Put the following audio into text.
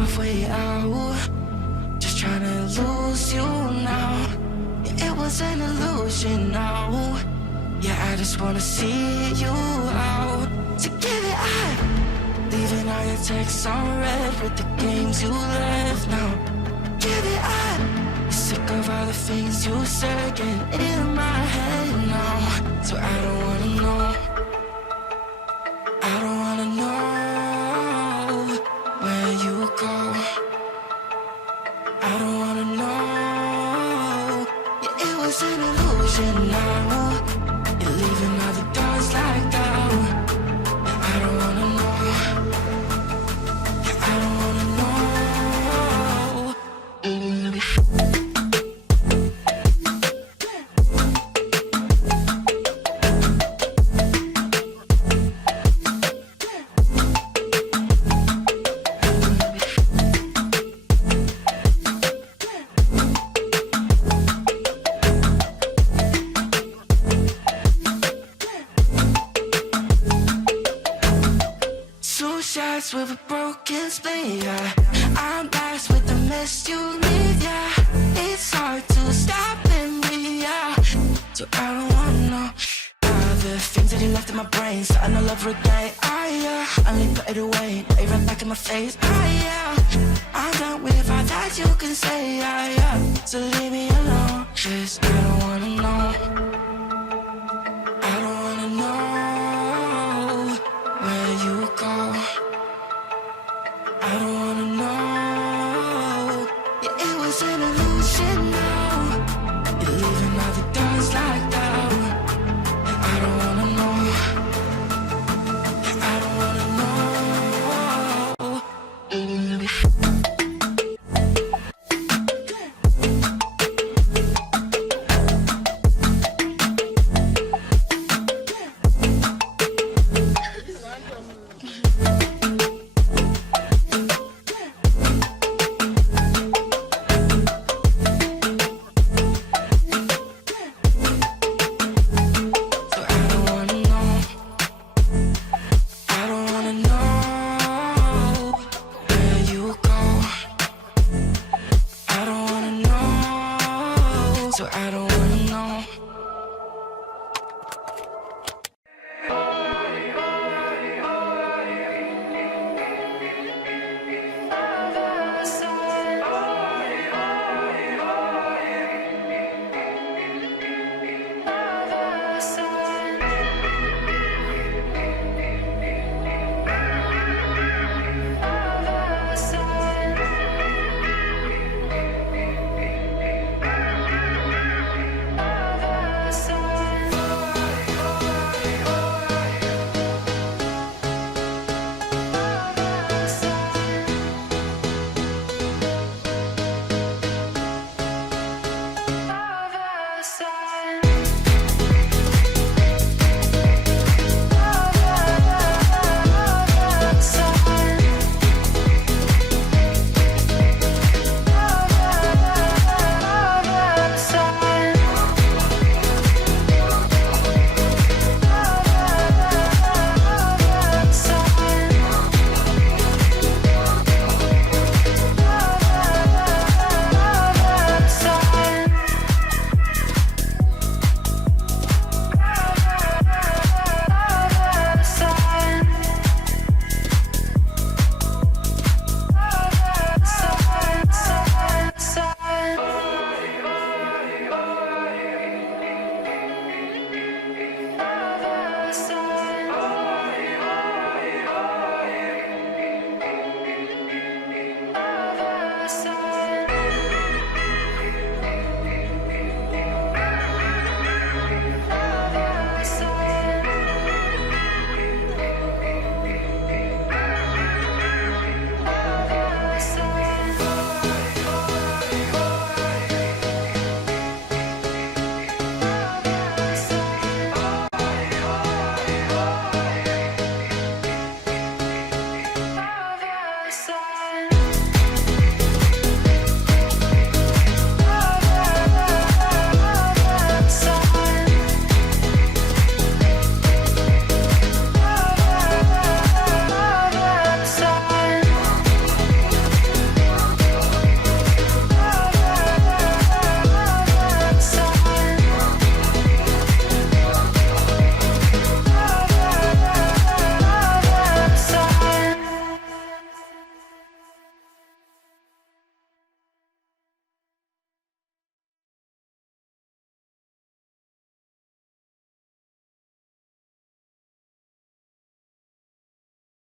halfway out, just trying to lose you now. Yeah, it was an illusion now. Yeah, I just wanna see you out. So give it up, leaving all your texts on red with the games you left now. Give it up, sick of all the things you said, getting in my head now. So I don't wanna know, I don't wanna know where you go. I don't wanna know. Yeah, it was an illusion now. You're leaving all the doors locked out. Yeah, I don't wanna know. Yeah, I don't wanna know. Shots with a broken spleen, yeah. I'm blessed with the mess you leave, yeah. It's hard to stop and breathe, yeah. So I don't wanna know all the things that you left in my brain, starting all over again. I only put it away, now you're right back in my face. I'm done with all that you can say, yeah. So leave me alone, 'cause I don't wanna know. I don't wanna know where you go. I don't wanna